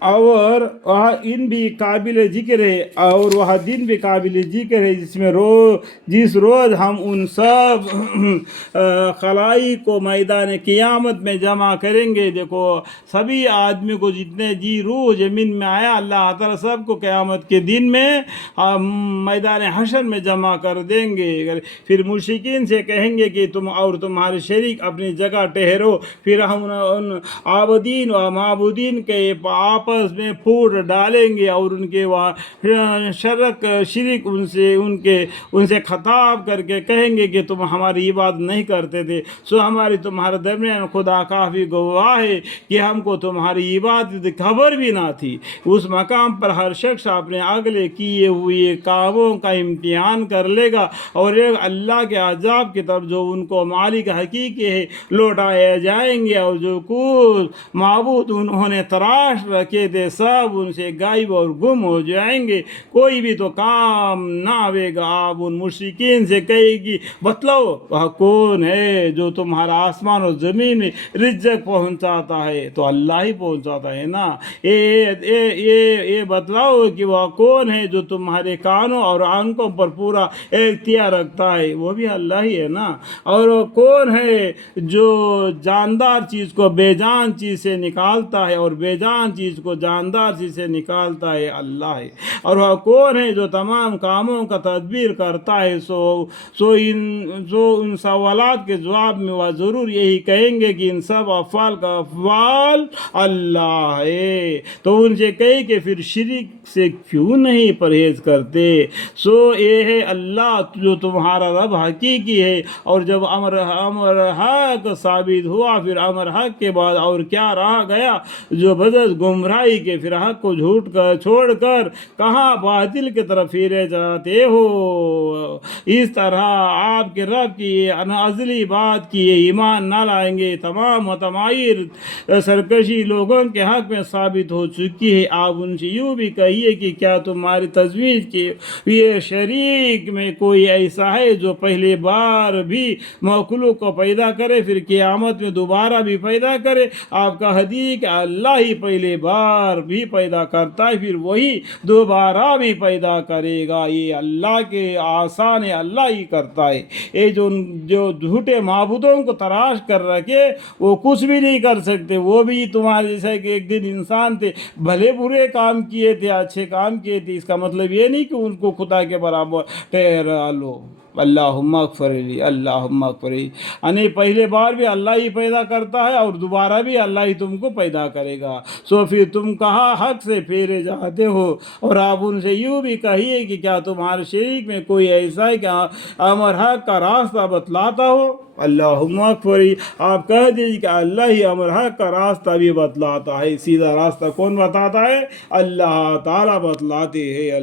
اور وہاں ان بھی قابل ذکر ہے، اور وہاں دن بھی قابل ذکر ہے جس میں جس روز ہم ان سب خلائق کو میدان قیامت میں جمع کریں گے۔ دیکھو سبھی آدمی کو جتنے جی روح زمین میں آیا، اللہ تعالیٰ سب کو قیامت کے دن میں میدان حشر میں جمع کر دیں گے۔ پھر مشرکین سے کہیں گے کہ تم اور تمہارے شریک اپنی جگہ ٹھہرو، پھر ہم ان عابدین و معبودین کے آپس میں پھوٹ ڈالیں گے، اور ان کے شرک ان سے خطاب کر کے کہیں گے کہ تم ہماری عبادت نہیں کرتے تھے، سو ہماری تمہارے درمیان خدا کافی گواہ ہے کہ ہم کو تمہاری عبادت خبر بھی نہ تھی۔ اس مقام پر ہر شخص اپنے اگلے کیے ہوئے کاموں کا امتحان کر لے گا، اور ایک اللہ کے عذاب کی طرف جو ان کو مالک حقیقی ہے لوٹائے جائیں گے، اور جو کچھ معبود انہوں نے تراش رکھے تھے سب ان سے غائب اور گم ہو جائیں گے، کوئی بھی تو کام نہ آئے گا۔ آپ ان مشرکین سے کہے گی بتلاؤ وہ کون ہے جو تمہارا آسمان اور زمین میں رزق پہنچاتا ہے؟ تو اللہ ہی پہنچاتا ہے نا۔ یہ بتلاؤ کہ وہ کون ہے جو تمہارے کانوں اور آنکھوں پر پورا اختیار رکھتا ہے؟ وہ بھی اللہ ہی ہے نا۔ اور وہ کون ہے جو جاندار چیز کو بے جان چیز سے نکالتا ہے اور بے جان چیز کو جاندار چیز سے نکالتا ہے؟ اللہ ہے۔ اور وہ کون ہے جو تمام کاموں کا تدبیر کرتا ہے؟ سو ان سوالات کے جواب میں وہ ضرور یہی کہیں گے کہ ان سب افعال کا افعال اللہ ہے۔ تو ان سے کہے کہ پھر شرک سے کیوں نہیں پرہیز کرتے؟ سو یہ ہے اللہ جو تمہارا رب حقیقی ہے۔ اور جب امر حق ثابت ہوا، پھر امر حق کے بعد اور کیا رہ گیا جو بجز گمراہی کے؟ پھر حق کو چھوڑ کر کہاں باطل کی طرف پھیرے جاتے ہو؟ اس طرح آپ کے رب کی ازلی بات کی ایمان نہ لائیں گے تمام متمائر سرکشی لوگوں کے حق میں ثابت ہو چکی ہے۔ آپ ان سے یوں بھی کہیے کہ کیا تمہاری تجویز کے یہ شریک میں کوئی ایسا ہے جو پہلی بار بھی مخلوق کو پیدا کرے پھر قیامت میں دوبارہ بھی پیدا کرے؟ آپ کہہ دیجیے کہ اللہ ہی پہلی بار بھی پیدا کرتا ہے پھر وہی دوبارہ بھی پیدا کرے گا۔ یہ اللہ کے آسان ہے، اللہ ہی کرتا ہے۔ یہ جو جھوٹے معبودوں کو تراش کر رکھے وہ کچھ بھی نہیں کر سکتے، وہ بھی تمہارے جیسا کہ ایک دن انسان تھے، بھلے برے کام کیے تھے اچھے کام کیے تھے، اس کا مطلب یہ نہیں کہ ان کو خدا کے برابر ٹھہرا لو۔ اللہم اغفر لی، اللہم اغفر لی، یعنی پہلے بار بھی اللہ ہی پیدا کرتا ہے اور دوبارہ بھی اللہ ہی تم کو پیدا کرے گا۔ سو پھر تم کہاں حق سے پھیرے جاتے ہو؟ اور آپ ان سے یوں بھی کہیے کہ کیا تمہارے شریک میں کوئی ایسا ہے کہ امر حق کا راستہ بتلاتا ہو؟ اللہم اغفر لی، آپ کہہ دیجیے کہ اللہ ہی امر حق کا راستہ بھی بتلاتا ہے۔ سیدھا راستہ کون بتاتا ہے؟ اللہ تعالیٰ بتلاتے ہیں۔